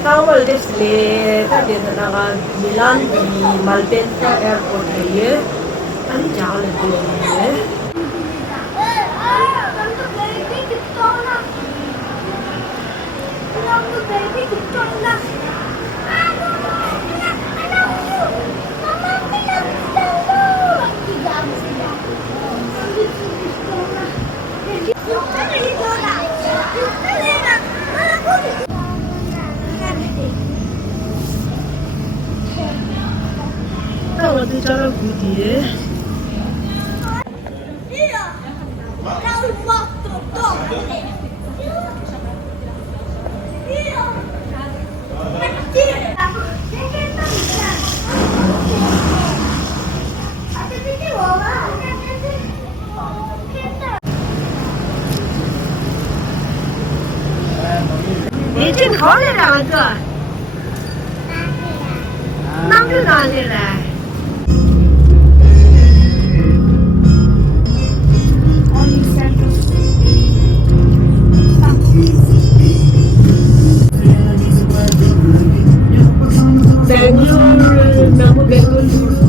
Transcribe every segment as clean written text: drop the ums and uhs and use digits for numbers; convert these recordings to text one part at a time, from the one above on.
Tawal display tadi tenaga Milan di Malpensa Airport है अरे जाल है 어디 저런 구디에你进考了两个，哪个哪里来？ Bangalore, namu Bangalore.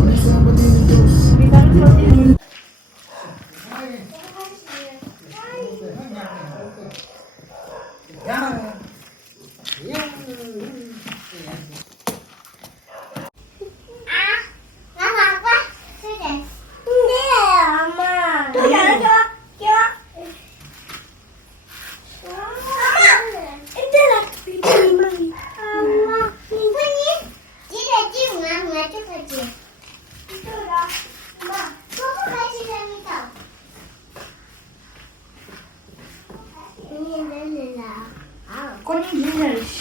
Con English.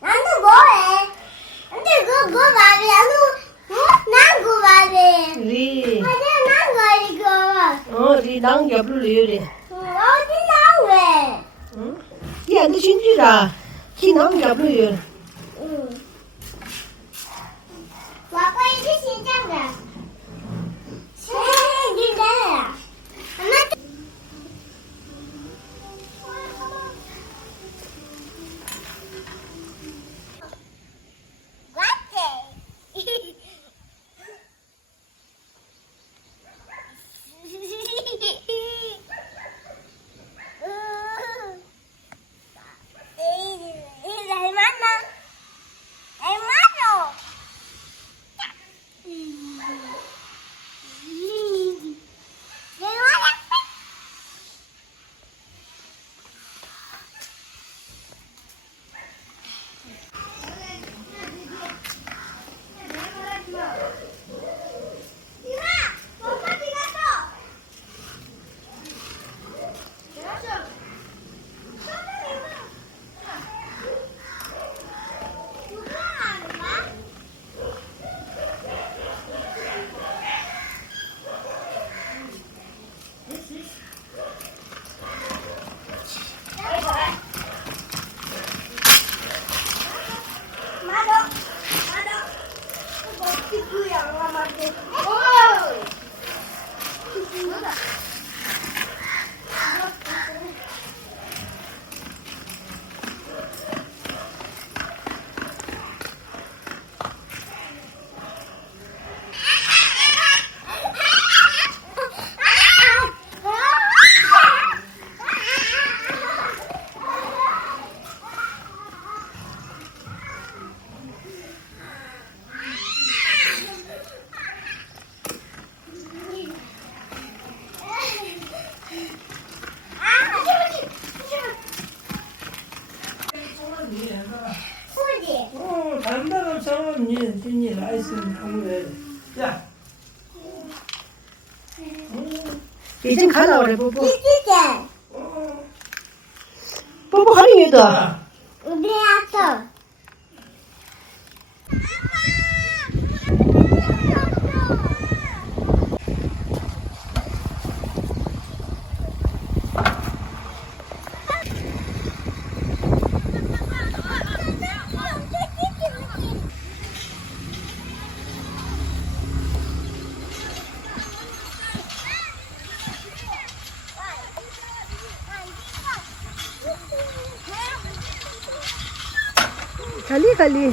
나는 뭐해? 근데 그거 말이 난 그거 말해. 리. 아니야, 난 거 이거. 리 낭 옆으로 이래. 어디 난 왜? 응? 야, 너 진주라. 기낭 옆으로 이래. 응. 와봐 이게 진짜인가? 이게 엄마. 담당한 사람이 니 라이센스 한국에. 야. 이제 가라 그래 뽀뽀. 이게 뽀뽀 하니 얘다. 우리 왔어. खाली खाली